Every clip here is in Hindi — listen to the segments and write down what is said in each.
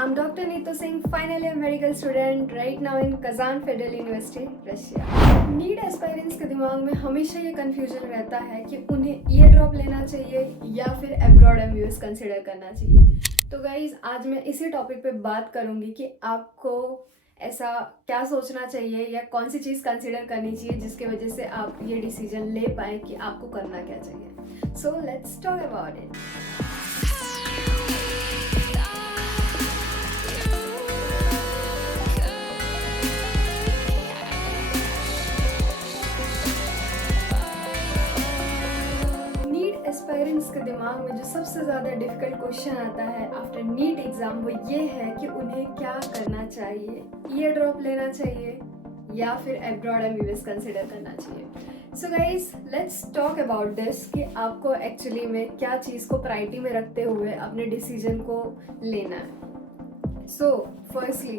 I'm Dr. Neetu Singh, finally a medical student right now in Kazan Federal University, Russia. NEET aspirants के दिमाग में हमेशा ये कंफ्यूजन रहता है कि उन्हें ईयर ड्रॉप लेना चाहिए या फिर एब्रॉड एमबीबीएस कंसिडर करना चाहिए। तो गाइज आज मैं इसी टॉपिक पे बात करूंगी कि आपको ऐसा क्या सोचना चाहिए या कौन सी चीज़ कंसिडर करनी चाहिए जिसके वजह से आप ये डिसीजन ले पाए कि आपको करना क्या चाहिए। So let's talk about it. Aspirants के दिमाग में जो सबसे ज़्यादा डिफिकल्ट क्वेश्चन आता है आफ्टर नीट एग्ज़ाम वो ये है कि उन्हें क्या करना चाहिए, ईयर ड्रॉप लेना चाहिए या फिर एब्रॉड एमबीबीएस कंसिडर करना चाहिए। So guys let's talk about this कि आपको एक्चुअली में क्या चीज़ को प्रायोरिटी में रखते हुए अपने डिसीजन को लेना है। सो फर्स्टली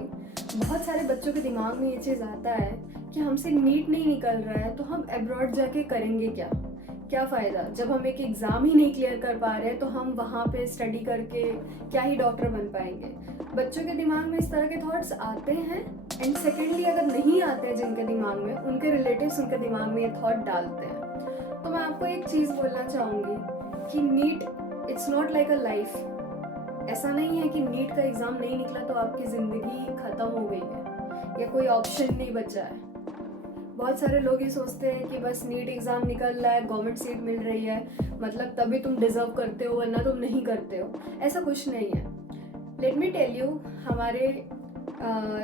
बहुत सारे बच्चों के दिमाग में ये चीज़ आता है कि हमसे नीट नहीं निकल रहा है तो हम एब्रॉड जाके करेंगे क्या फ़ायदा, जब हम एक एग्ज़ाम ही नहीं क्लियर कर पा रहे हैं तो हम वहाँ पे स्टडी करके क्या ही डॉक्टर बन पाएंगे। बच्चों के दिमाग में इस तरह के थॉट्स आते हैं। एंड सेकेंडली अगर नहीं आते हैं जिनके दिमाग में, उनके रिलेटिव्स उनके दिमाग में ये थॉट डालते हैं। तो मैं आपको एक चीज़ बोलना चाहूँगी कि NEET it's not like a life. ऐसा नहीं है कि नीट का एग्ज़ाम नहीं निकला तो आपकी ज़िंदगी ख़त्म हो गई है या कोई ऑप्शन नहीं बचा है। बहुत सारे लोग ये सोचते हैं कि बस नीट एग्ज़ाम निकल रहा है, गवर्नमेंट सीट मिल रही है, मतलब तभी तुम डिज़र्व करते हो वरना तुम नहीं करते हो। ऐसा कुछ नहीं है। लेट मी टेल यू, हमारे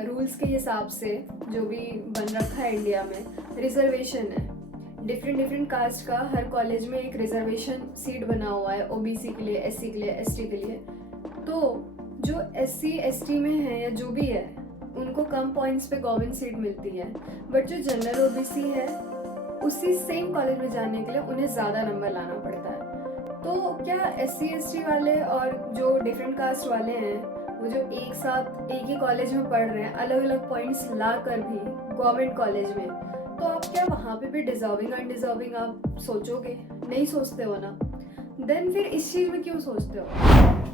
रूल्स के हिसाब से जो भी बन रखा है इंडिया में, रिजर्वेशन है। डिफरेंट कास्ट का हर कॉलेज में एक रिजर्वेशन सीट बना हुआ है, ओबीसी के लिए, एससी के लिए, एसटी के लिए। तो जो एससी एसटी में है या जो भी है उनको कम पॉइंट्स पे गवर्नमेंट सीट मिलती है, बट जो जनरल ओबीसी है उसी सेम कॉलेज में जाने के लिए उन्हें ज़्यादा नंबर लाना पड़ता है। तो क्या एससी एसटी वाले और जो डिफरेंट कास्ट वाले हैं वो जो एक साथ एक ही कॉलेज में पढ़ रहे हैं, अलग अलग पॉइंट्स ला कर भी गवर्नमेंट कॉलेज में, तो आप क्या वहाँ पे भी डिजर्विंग अनडिजर्विंग आप सोचोगे? नहीं सोचते हो ना। देन फिर इस चीज़ में क्यों सोचते हो?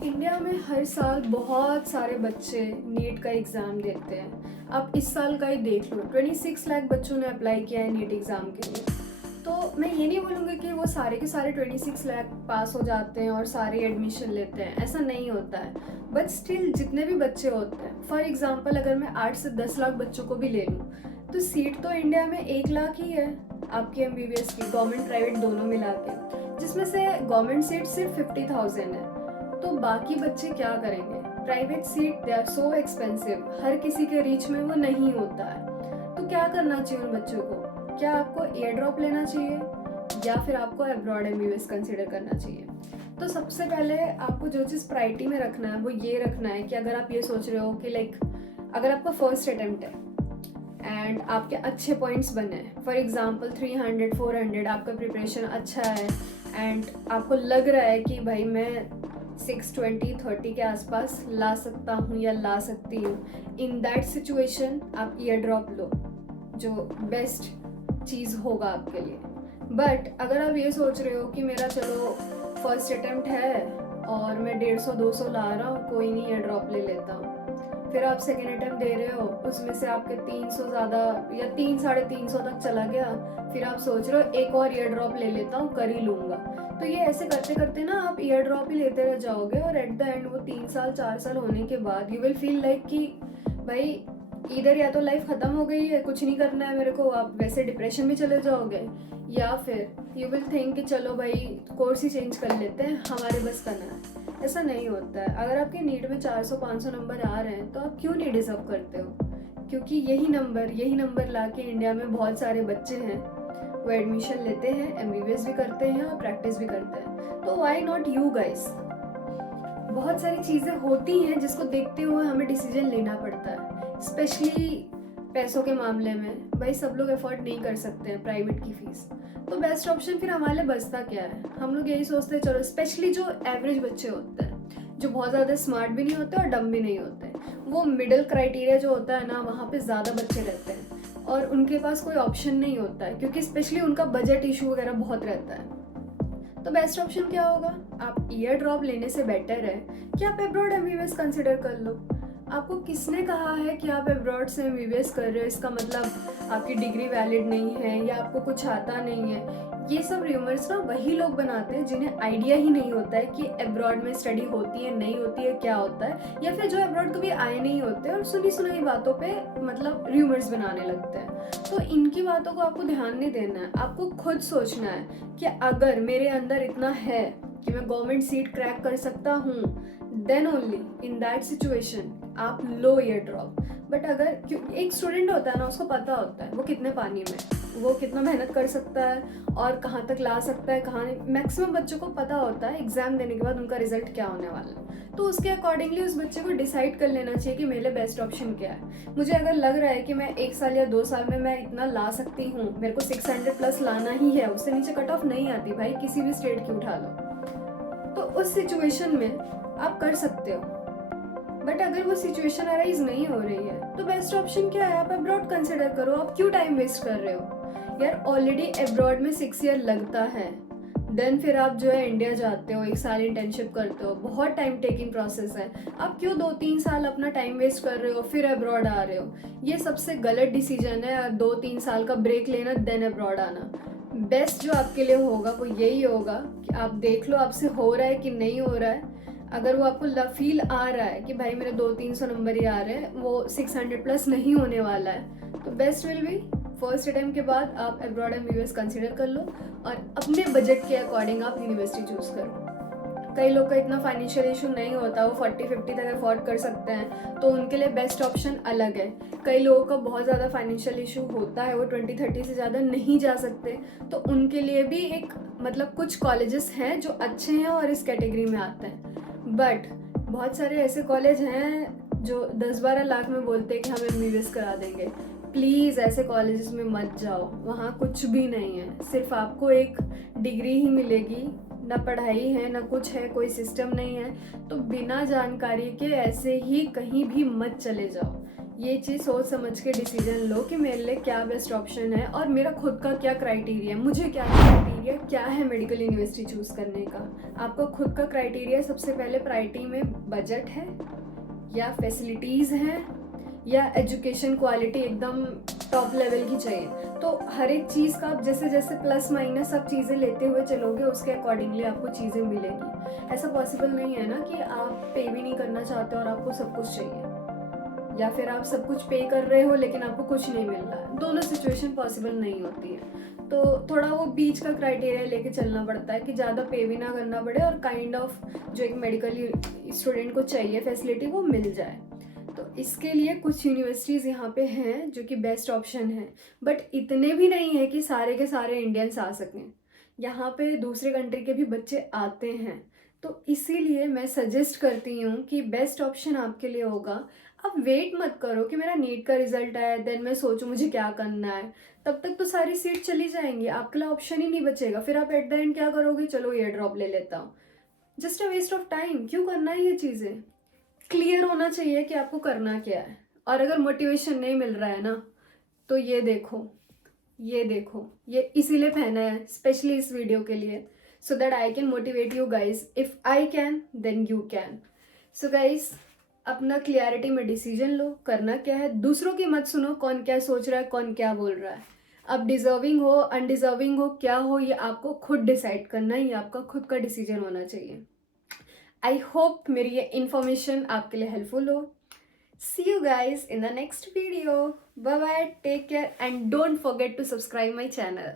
इंडिया में हर साल बहुत सारे बच्चे नीट का एग्ज़ाम देते हैं। आप इस साल का ही देख लो, 26 लाख बच्चों ने अप्लाई किया है नीट एग्ज़ाम के लिए। तो मैं ये नहीं बोलूँगी कि वो सारे के सारे 26 लाख पास हो जाते हैं और सारे एडमिशन लेते हैं, ऐसा नहीं होता है। बट स्टिल जितने भी बच्चे होते हैं, फॉर एग्ज़ाम्पल अगर मैं 8 से 10 लाख बच्चों को भी ले लूँ तो सीट तो इंडिया में 1 लाख ही है आपकी एमबीबीएस की, गवर्नमेंट प्राइवेट दोनों मिला के, जिसमें से गवर्नमेंट सीट सिर्फ 50,000 है। तो बाकी बच्चे क्या करेंगे? Private seat they are so expensive, हर किसी के रीच में वो नहीं होता है। तो क्या करना चाहिए उन बच्चों को? क्या आपको ईयर ड्रॉप लेना चाहिए या फिर आपको एब्रॉड एमबीबीएस कंसिडर करना चाहिए? तो सबसे पहले आपको जो चीज़ प्रायोरिटी में रखना है वो ये रखना है कि अगर आप ये सोच रहे हो कि लाइक अगर आपका फर्स्ट अटेम्प्ट है एंड आपके अच्छे पॉइंट्स बने हैं, फॉर एग्जांपल 300 400 आपका प्रिपरेशन अच्छा है एंड आपको लग रहा है कि भाई मैं 620 30 के आसपास ला सकता हूँ या ला सकती हूँ, इन दैट सिचुएशन आप ईयर ड्रॉप लो, जो बेस्ट चीज़ होगा आपके लिए। बट अगर आप ये सोच रहे हो कि मेरा चलो फर्स्ट अटेम्प्ट है और मैं 150-200 ला रहा हूँ, कोई नहीं ईयर ड्रॉप ले लेता हूँ, फिर आप सेकेंड अटेम्प्ट दे रहे हो, उसमें से आपके 300 ज़्यादा या 300-350 तक चला गया, फिर आप सोच रहे हो एक और ईयर ड्रॉप ले लेता हूँ, कर ही लूँगा। तो ये ऐसे करते करते ना आप ईयर ड्रॉप ही लेते रह जाओगे और एट द एंड वो 3 साल 4 साल होने के बाद यू विल फील लाइक कि भाई इधर या तो लाइफ ख़त्म हो गई है, कुछ नहीं करना है मेरे को, आप वैसे डिप्रेशन में चले जाओगे, या फिर यू विल थिंक कि चलो भाई कोर्स ही चेंज कर लेते हैं, हमारे बस का ना है। ऐसा नहीं होता है। अगर आपके नीट में 400-500 नंबर आ रहे हैं तो आप क्यों नहीं डिजर्व करते हो? क्योंकि यही नंबर ला के इंडिया में बहुत सारे बच्चे हैं वो एडमिशन लेते हैं, एमबीबीएस भी करते हैं और प्रैक्टिस भी करते हैं। तो व्हाई नॉट यू गाइस? बहुत सारी चीज़ें होती हैं जिसको देखते हुए हमें डिसीजन लेना पड़ता है, स्पेशली पैसों के मामले में। भाई सब लोग अफोर्ड नहीं कर सकते हैं प्राइवेट की फीस, तो बेस्ट ऑप्शन फिर हमारे लिए बचता क्या है? हम लोग यही सोचते हैं चलो, स्पेशली जो एवरेज बच्चे होते हैं, जो बहुत ज़्यादा स्मार्ट भी नहीं होते और डम भी नहीं होते, वो मिडिल क्राइटेरिया जो होता है ना, वहाँ पे ज़्यादा बच्चे रहते हैं और उनके पास कोई ऑप्शन नहीं होता है, क्योंकि स्पेशली उनका बजट इशू वगैरह बहुत रहता है। तो बेस्ट ऑप्शन क्या होगा? आप ईयर ड्रॉप लेने से बेटर है कि आप एब्रॉड एमबीबीएस कंसिडर कर लो। आपको किसने कहा है कि आप अब्रॉड से एमबीबीएस कर रहे हो इसका मतलब आपकी डिग्री वैलिड नहीं है या आपको कुछ आता नहीं है? ये सब र्यूमर्स ना वही लोग बनाते हैं जिन्हें आइडिया ही नहीं होता है कि अब्रॉड में स्टडी होती है नहीं होती है, क्या होता है, या फिर जो अब्रॉड कभी आए नहीं होते और सुनी सुनाई बातों पे मतलब र्यूमर्स बनाने लगते हैं। तो इनकी बातों को आपको ध्यान नहीं देना है, आपको खुद सोचना है कि अगर मेरे अंदर इतना है कि मैं गवर्नमेंट सीट क्रैक कर सकता हूँ, then only in that situation आप लो ईयर ड्रॉप। बट अगर एक स्टूडेंट होता है ना, उसको पता होता है वो कितने पानी में, वो कितना मेहनत कर सकता है और कहाँ तक ला सकता है, कहाँ नहीं। मैक्सिमम बच्चों को पता होता है एग्जाम देने के बाद उनका रिजल्ट क्या होने वाला है, तो उसके अकॉर्डिंगली उस बच्चे को डिसाइड कर लेना चाहिए कि मेरे लिए बेस्ट ऑप्शन क्या है। मुझे अगर लग रहा है कि मैं 1 साल या 2 साल में मैं इतना ला सकती हूँ, मेरे को 600 प्लस लाना ही है, उससे नीचे कट ऑफ नहीं आती भाई, किसी भी स्टेट की उठा लो, तो उस सिचुएशन में आप कर सकते हो। बट अगर वो सिचुएशन अराइज नहीं हो रही है तो बेस्ट ऑप्शन क्या है, आप अब्रॉड कंसिडर करो। आप क्यों टाइम वेस्ट कर रहे हो यार? ऑलरेडी अब्रॉड में 6 ईयर लगता है, देन फिर आप जो है इंडिया जाते हो, 1 साल इंटर्नशिप करते हो, बहुत टाइम टेकिंग प्रोसेस है। आप क्यों 2-3 साल अपना टाइम वेस्ट कर रहे हो फिर अब्रॉड आ रहे हो? ये सबसे गलत डिसीजन है। 2-3 साल का ब्रेक लेना देन अब्रॉड आना। बेस्ट जो आपके लिए होगा वो यही होगा कि आप देख लो आपसे हो रहा है कि नहीं हो रहा है। अगर वो आपको फील आ रहा है कि भाई मेरे 200-300 नंबर ही आ रहे हैं, वो 600 प्लस नहीं होने वाला है, तो best will be first attempt के बाद आप अब्रॉड एमबीबीएस कंसिडर कर लो और अपने बजट के अकॉर्डिंग आप यूनिवर्सिटी चूज करो। कई लोग का इतना फाइनेंशियल इशू नहीं होता, वो 40-50 तक अफोर्ड कर सकते हैं, तो उनके लिए बेस्ट ऑप्शन अलग है। कई लोगों का बहुत ज़्यादा फाइनेंशियल इशू होता है, वो 20-30 से ज़्यादा नहीं जा सकते, तो उनके लिए भी एक मतलब कुछ कॉलेजेस हैं जो अच्छे हैं और इस कैटेगरी में आते हैं। बट बहुत सारे ऐसे कॉलेज हैं जो 10-12 लाख में बोलते हैं कि हम एमबीबीएस करा देंगे। प्लीज़ ऐसे कॉलेजेस में मत जाओ, वहाँ कुछ भी नहीं है, सिर्फ आपको एक डिग्री ही मिलेगी, ना पढ़ाई है ना कुछ है, कोई सिस्टम नहीं है। तो बिना जानकारी के ऐसे ही कहीं भी मत चले जाओ। ये चीज़ सोच समझ के डिसीजन लो कि मेरे लिए क्या बेस्ट ऑप्शन है और मेरा खुद का क्या क्राइटेरिया है, मुझे क्या क्राइटेरिया क्या है मेडिकल यूनिवर्सिटी चूज़ करने का। आपका खुद का क्राइटेरिया सबसे पहले प्रायोरिटी में बजट है या फैसिलिटीज़ हैं या एजुकेशन क्वालिटी एकदम टॉप लेवल की चाहिए। तो हर एक चीज़ का आप जैसे जैसे प्लस माइनस सब चीज़ें लेते हुए चलोगे, उसके अकॉर्डिंगली आपको चीज़ें मिलेगी। ऐसा पॉसिबल नहीं है ना कि आप पे भी नहीं करना चाहते और आपको सब कुछ चाहिए, या फिर आप सब कुछ पे कर रहे हो लेकिन आपको कुछ नहीं मिल रहा है। दोनों सिचुएशन पॉसिबल नहीं होती है, तो थोड़ा वो बीच का क्राइटेरिया लेके चलना पड़ता है कि ज़्यादा पे भी ना करना पड़े और काइंड ऑफ जो एक मेडिकल स्टूडेंट को चाहिए फैसिलिटी वो मिल जाए। तो इसके लिए कुछ यूनिवर्सिटीज़ यहाँ पे हैं जो कि बेस्ट ऑप्शन है, बट इतने भी नहीं है कि सारे के सारे इंडियंस आ सकें। यहाँ पे दूसरे कंट्री के भी बच्चे आते हैं, तो इसीलिए मैं सजेस्ट करती हूँ कि बेस्ट ऑप्शन आपके लिए होगा। आप वेट मत करो कि मेरा नीट का रिजल्ट आए देन मैं सोचूं मुझे क्या करना है, तब तक तो सारी सीट चली जाएंगी, आपके लिए ऑप्शन ही नहीं बचेगा। फिर आप एट द एंड क्या करोगे, चलो ईयर ड्रॉप ले लेता हूँ। Just a waste of time. क्यों करना है ये चीज़ें? क्लियर होना चाहिए कि आपको करना क्या है। और अगर मोटिवेशन नहीं मिल रहा है ना, तो ये देखो, ये देखो, ये इसीलिए पहना है स्पेशली इस वीडियो के लिए, so that I can motivate you guys. If I can then you can. So guys, अपना क्लियरिटी में डिसीजन लो, करना क्या है। दूसरों की मत सुनो, कौन क्या सोच रहा है, कौन क्या बोल रहा है। अब डिजर्विंग हो अनडिजर्विंग हो क्या हो, ये आपको खुद डिसाइड करना है, ये आपका खुद का डिसीजन होना चाहिए। आई होप मेरी ये इन्फॉर्मेशन आपके लिए हेल्पफुल हो। See you guys in the next video. Bye bye, take care and don't forget to subscribe my channel.